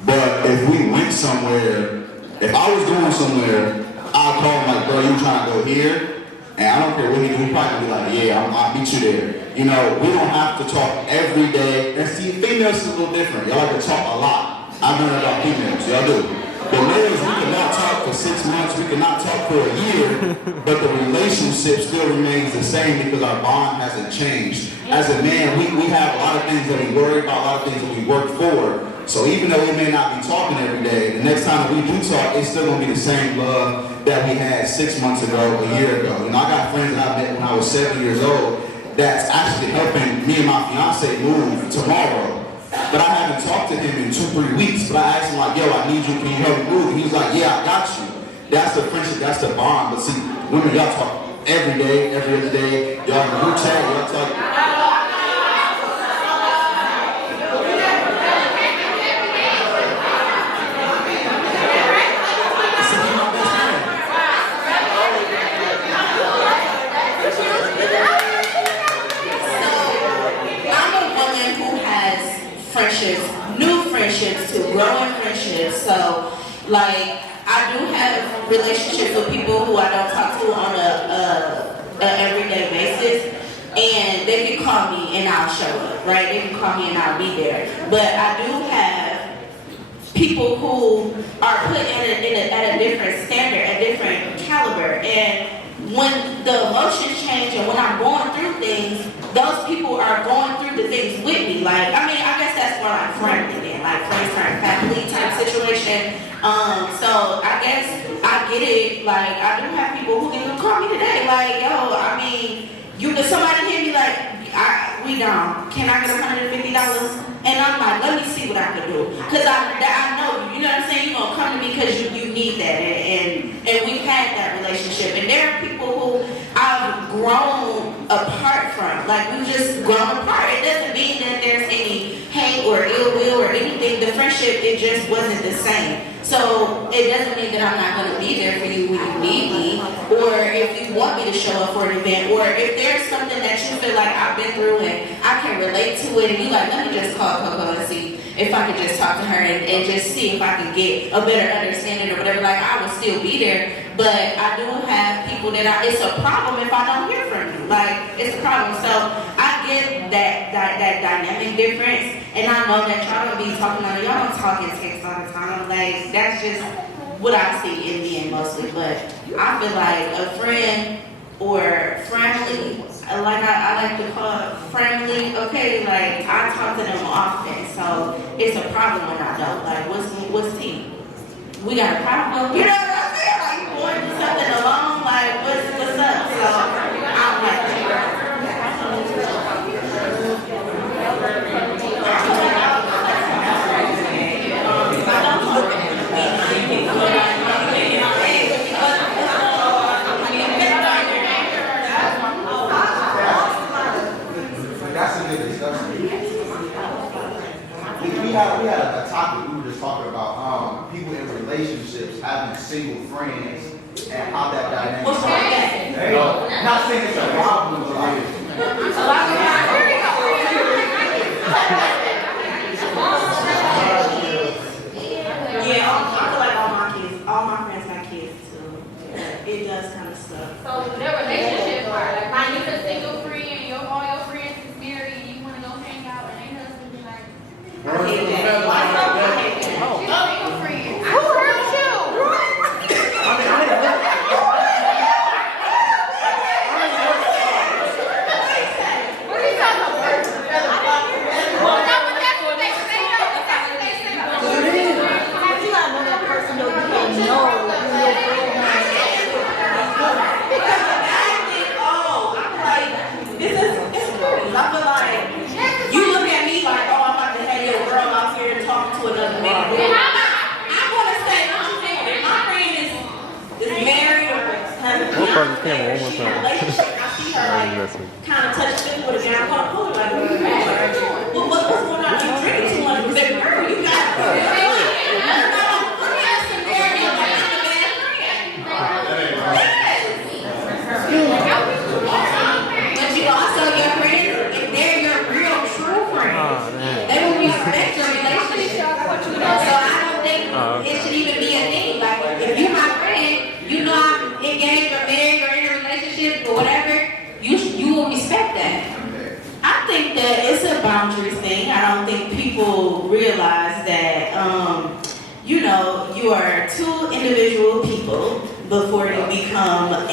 But if we went somewhere, if I was going somewhere, I'll call him like, bro, you trying to go here? And I don't care what he do, he probably be like, yeah, I'll meet you there. You know, we don't have to talk every day. And see, females is a little different. Y'all like to talk a lot. I've learned about females, y'all do. But males, we cannot talk for 6 months, we cannot talk for a year, but the relationship still remains the same because our bond hasn't changed. As a man, we have a lot of things that we worry about, a lot of things that we work for. So even though we may not be talking every day, the next time that we do talk, it's still gonna be the same love that we had 6 months ago, a year ago. You know, I got friends that I met when I was 7 years old that's actually helping me and my fiance move tomorrow. But I haven't talked to him in 2-3 weeks. But I asked him like, yo, I need you, can you help me move? And he was like, yeah, I got you. That's the friendship, that's the bond. But see, women, y'all talk every day, every other day. Y'all in the group chat, y'all talk. Friendships to growing friendships. So, like, I do have relationships with people who I don't talk to on a everyday basis, and they can call me and I'll show up, right? They can call me and I'll be there. But I do have people who are put at a different standard, a different caliber, and when the emotions change and when I'm going through things, those people are going through the things with me. Like, I mean, I guess that's more like friendly then, like friends friends turn family type situation. So I guess I get it. Like I do have people who can call me today. Like, yo, I mean, somebody hit me like, we down. Can I get $150? And I'm like, let me see what I can do. Cause I know you. You know what I'm saying? You're gonna come to me because you need that. And we've had that relationship. And there are people who I've grown apart from. Like we've just grown apart. It doesn't mean that there's any hate or ill will or anything. The friendship, it just wasn't the same. So it doesn't mean that I'm not gonna be there for you when you need me, or if you want me to show up for an event, or if there's something that you feel like I've been through and I can relate to it, and you like, let me just call Coco and see if I could just talk to her and just see if I can get a better understanding or whatever. Like I will still be there, but I do have people that it's a problem if I don't hear from you. Like it's a problem. So I get that dynamic difference, and I know that y'all don't be talking on y'all don't talk in text all the time. Like that's just what I see in men mostly. But I feel like a friend or family, like I like to call it family. Okay, like I talk to them often, so it's a problem when I don't. Like what's tea? We got a problem. You know what I'm saying? Like you going through something alone. Like what's up? So I don't like that. That's a good discussion. We had a topic we were just talking about people in relationships having single friends and how that dynamic. What's that? There you go. Not saying it's a problem, but like. Yeah, I feel like all my friends got kids too. It does kind of suck. So their relationships are like, when you're a single friend and all your friends is married, you want to go hang out and they husband be like, I hate that. Why not? I hate that. single friends. Who hurt you? What are you talking about? Well, no, but that's what they say. That's what they say. You gotta know that person though. You can't know. I feel like you look at me like, oh, I'm about to have your girl out here talking to another man. I want to say, if my friend is married or having a relationship, I see her like kind of touch fist with a guy. I'm gonna pull her like, well, what's going on? You drinking too much? Baby girl, you got But you also your friends, if they're your real true friends, they will respect your relationship. So I don't think it should even be a thing. Like if you're my friend, you know I'm engaged or married or in a relationship or whatever, you will respect that. I think that it's a boundaries thing. I don't think people realize that you are two individual people before you become a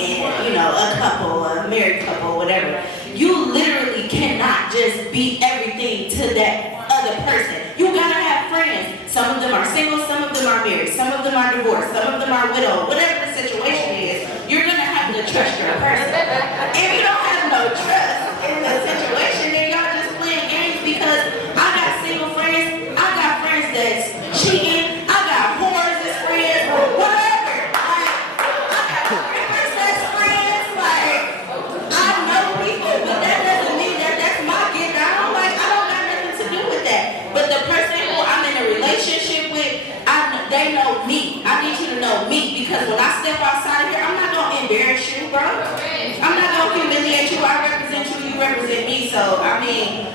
couple, a married couple, whatever. You literally cannot just be everything to that other person. You gotta have friends. Some of them are single, some of them are married, some of them are divorced, some of them are widowed. Whatever the situation is, you're gonna have to trust your person. If you don't have no trust in the situation, then y'all just playing games because I got single friends, I got friends that's cheating, I got whores as friends, whatever. They know me. I need you to know me because when I step outside of here, I'm not gonna embarrass you, bro. I'm not gonna humiliate you. I represent you. You represent me. So I mean,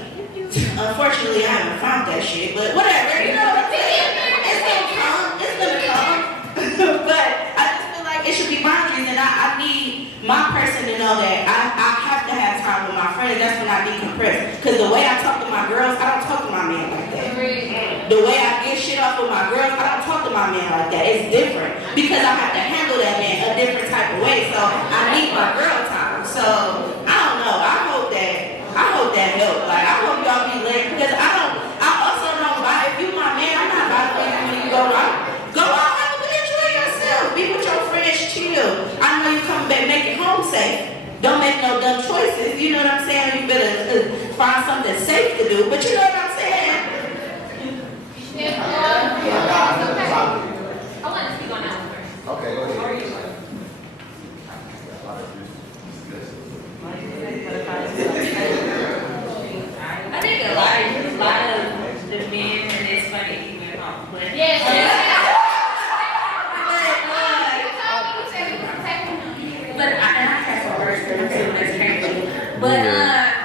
unfortunately, I haven't found that shit. But whatever, you know what I'm saying? It's gonna come. It's gonna come. But I just feel like it should be boundaries, and I need my person to know that I have to have time with my friends. That's when I decompress. Because the way I talk to my girls, I don't talk to my man like that. The way I get shit off with my girls, I don't talk to my man like that. It's different because I have to handle that man a different type of way. So I need my girl time. So I don't know. I hope that helps. Like I hope y'all be late because I also don't buy. If you my man, I'm not you know what I'm saying? You better find something safe to do, but you know what I'm saying? I want to speak on that one first. Okay, go ahead. I think a lot of the men, and it's funny even but Yes. But I have some words for them too, that's crazy. But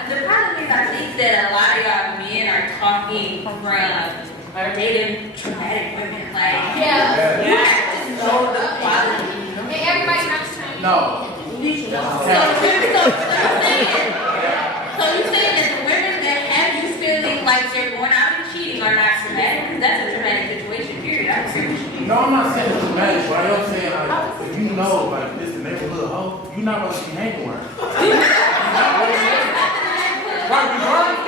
the problem is I think that a lot of y'all men are talking from or dating traumatic women. Like, you have to know the quality. And everybody not the same. No. So you saying that the women that have you feeling like you're going out and cheating are not traumatic? Because that's a traumatic situation, period. I agree with you. No, I'm not saying it's dramatic, but I am saying, like, if you know, like, this is the neighborhood hoe, you're not going to be hanging with her. Right, regardless.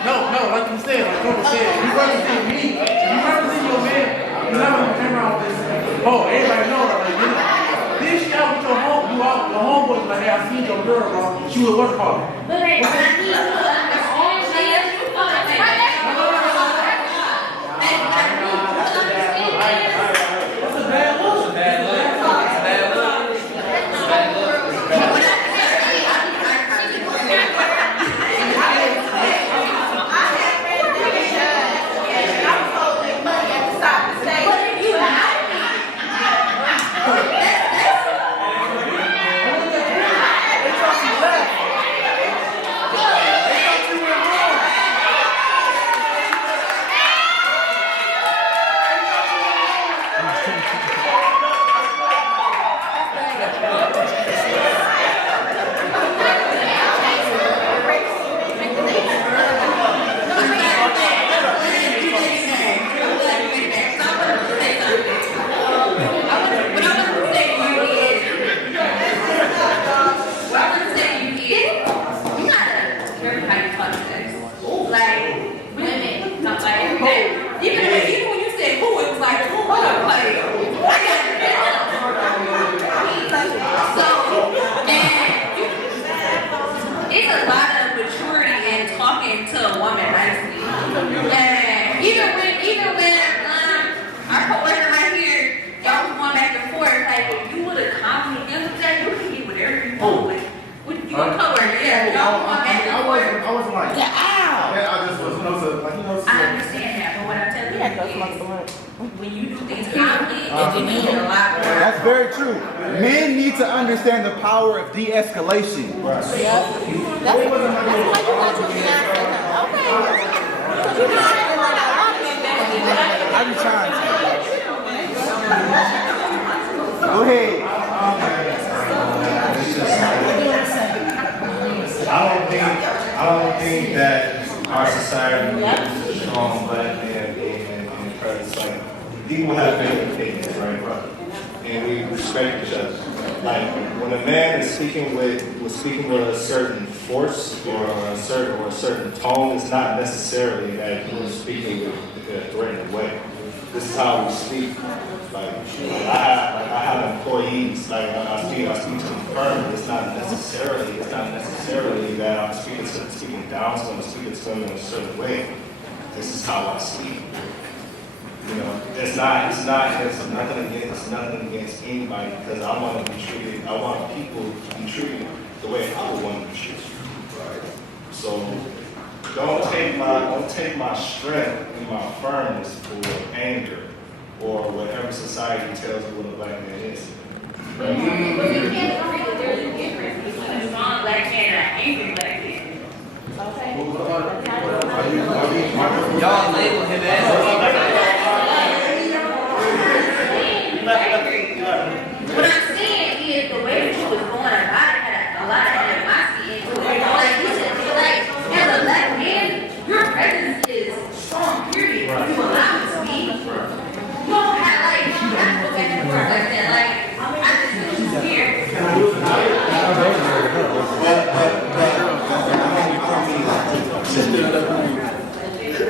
No, like you said, like Coco said, if you represent me, if you represent your man, you're not going to turn around with this. Oh, everybody know that, like, then she out with your home, you out, your homeboy, like, hey, I seen your girl, bro. She was work hard. But I need to understand. I wasn't like, I just was, I understand that, but what I'm telling you is, when you do things calmly, it means a lot more. that's very true. Men need to understand the power of de-escalation. Right. I'm trying to. Go ahead. I don't think that our society is a strong black man being encouraged. Like, people have different opinions, right? And we respect each other. Like, when a man is speaking with a certain force or a certain tone, it's not necessarily that he was speaking in a threatening way. This is how we speak. Like I have employees. Like I speak to them firmly. It's not necessarily that I'm speaking down to them. I'm speaking to them in a certain way. This is how I speak. You know, it's nothing against anybody, because I want to be treated. I want people to be treated the way I would want to be treated. Right. So don't take my strength and my firmness for anger or whatever society tells me what a black man is. But you can't agree that there's a difference between a strong black man and an angry black man. Y'all label him as What I'm saying is the way that you was going about it had a lot of animosity into it. Like, as a black man, your presence is strong, period. You allow it to be. You don't have, like, you don't have to go back and forth like that. Like, I just feel it's weird.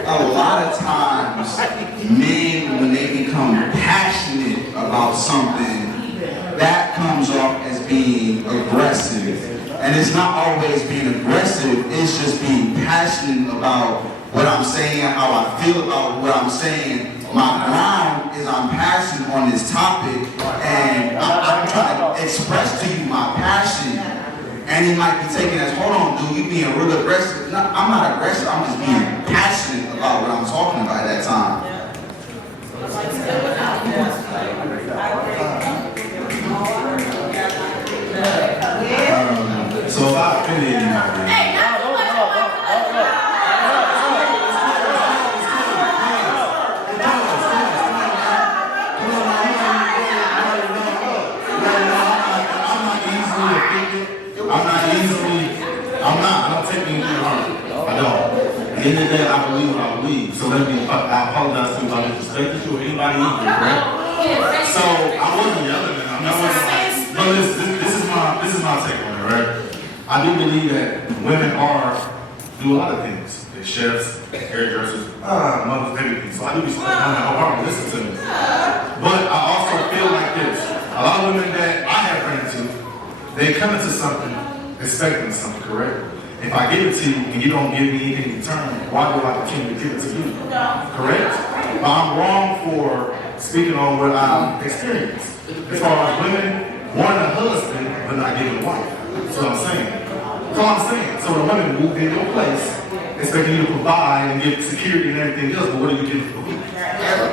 A lot of times something, that comes off as being aggressive. And it's not always being aggressive, it's just being passionate about what I'm saying, how I feel about what I'm saying. My ground is I'm passionate on this topic, and I'm trying to express to you my passion. And it might be taken as, hold on, dude, you being real aggressive. No, I'm not aggressive, I'm just being passionate about what I'm talking about at that time. So if I offended anybody, I don't take anything to heart. I don't. At the end of the day, I believe what I believe. So let me, I apologize to you if I disrespected you or anybody in here, right? So I wasn't yelling at them. No, this is my take on it, right? I do believe that women do a lot of things. They're chefs, hairdressers, mothers, everything. So I do respect women wholeheartedly. Listen to me. But I also feel like this. A lot of women that I have friends to, they come into something expecting something, correct? If I give it to you and you don't give me anything in return, why do I continue to give it to you? Correct? But I'm wrong for speaking on what I've experienced. As far as women wanting a husband but not giving a wife. That's what I'm saying. That's all I'm saying. So the women move in your place, expecting you to provide and give security and everything else, but what are you giving for me?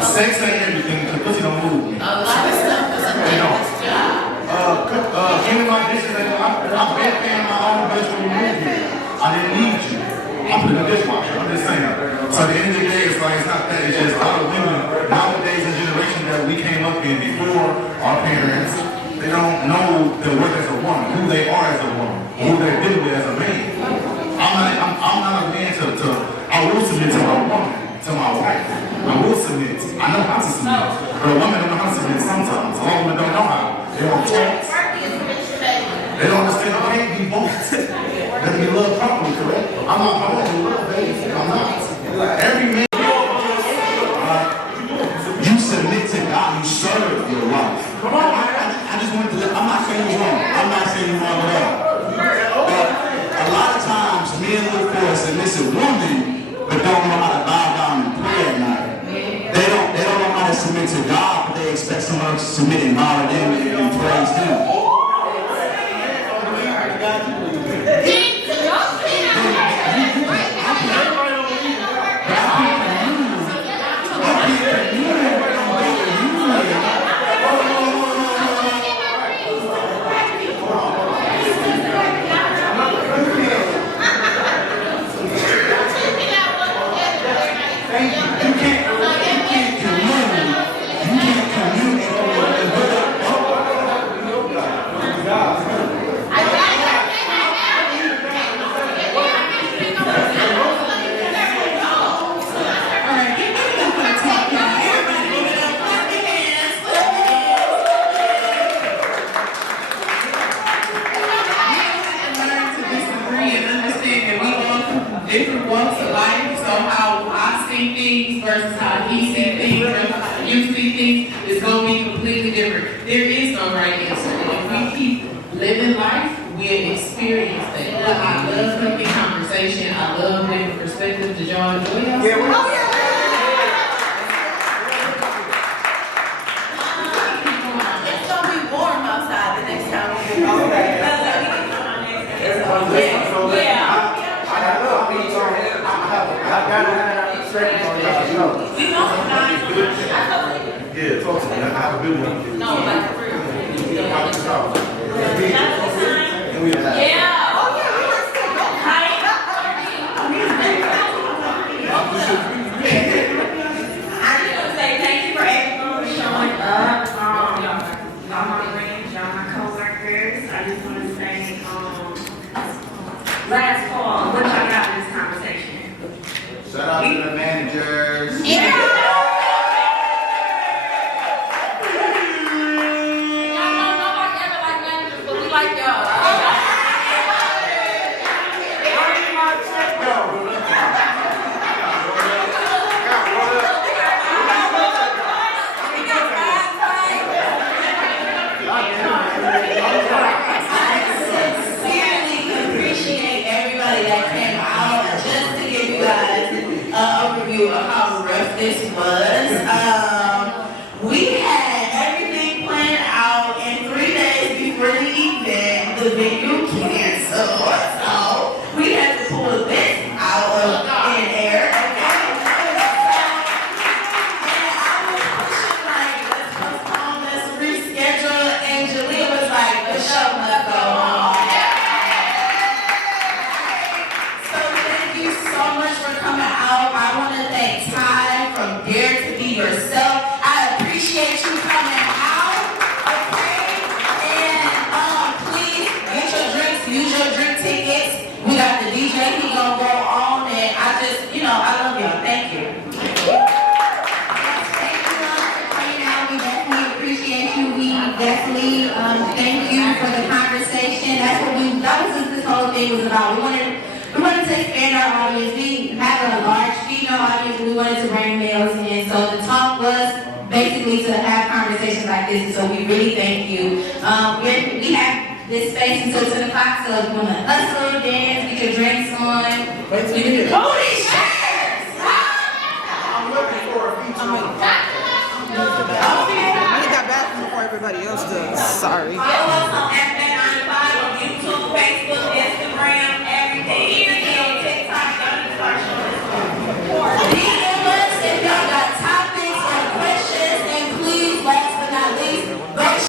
Sex ain't everything, because pussy don't move me. They don't. Cleaning my dishes, I've been paying my own bills when you moved here. I didn't need you. I put in a dishwasher. I'm just saying. So at the end of the day, it's like, it's not that. It's just a lot of women nowadays, the generation that we came up in before our parents, they don't know their worth as a woman, who they are as a woman, who they're dealing with as a man. I'm not a man I will submit to my woman, to my wife. I will submit. I know how to submit. But a woman don't know how to submit sometimes. A lot of women don't know how. They don't talk. They don't understand how hate be bought. They can be loved properly, correct? I'm not my own love, baby. I'm not. Every man, you submit to God, you serve your wife. Come on, I just wanted to, I'm not saying you're wrong. I'm not saying you're wrong at all. But a lot of times, men look for a submissive woman, but don't know how to bow down and pray at night. They don't know how to submit to God, but they expect someone else to submit and bow to them and praise them. Different walks of life, so how I see things versus how he see things versus how you see things is going to be completely different. There is no right answer. And if we keep living life, we'll experience that. But I love having conversation. I love having perspective. Did y'all enjoy that? Yeah, it's going to be warm outside the next time we get home. I got it straight on y'all show. Yeah, talk to me. I have a good one. No, like for real. Yeah. I just want to say thank you for everyone for showing up. Y'all my friends, y'all my co-workers. I just want to say, last call, what y'all got in this conversation? Shout out to the managers. Yeah. Y'all don't know I ever like managers, but we like y'all. we definitely thank you for the conversation. That was what this whole thing was about. We wanted to expand our audience. We have a large female audience. We wanted to bring males in. So the talk was basically to have conversations like this. So we really thank you. We have this space until 10 o'clock. So if you want to hustle, dance, get your drinks on. We can do booty shares. I'm looking for a feature. We got bathroom before everybody else does. Sorry. Follow us on